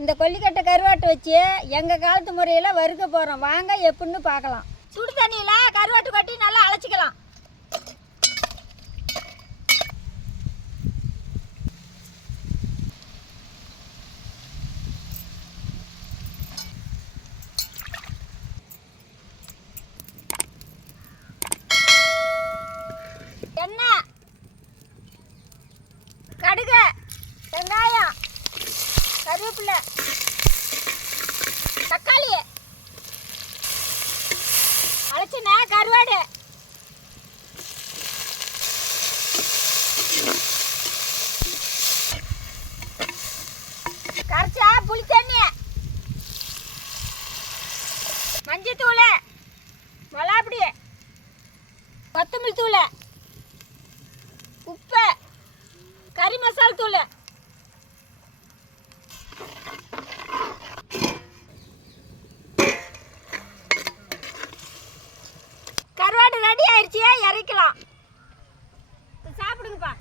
இந்த கொல்லிக்கட்டை கருவாட்டை வச்சு எங்கள் காலத்து முறையில் வறுக்க போகிறோம். வாங்க எப்படின்னு பார்க்கலாம். சுடு தண்ணியில் கருவாட்டு கொட்டி நல்லா அலச்சிக்கலாம். எண்ணெய், கடுகு, வெங்காயம், கருவேப்பிலை, தக்காளி, அலசின கருவாடு, கரைச்சா புளித்தண்ணி, மஞ்சத்தூள், மிளகாப்பொடி, கொத்தமல்லி தூள், உப்பு, கறி மசாலா தூள். கருவாடு ரெடி ஆயிடுச்சு, இறக்கலாம். சாப்பிடுங்கப்பா.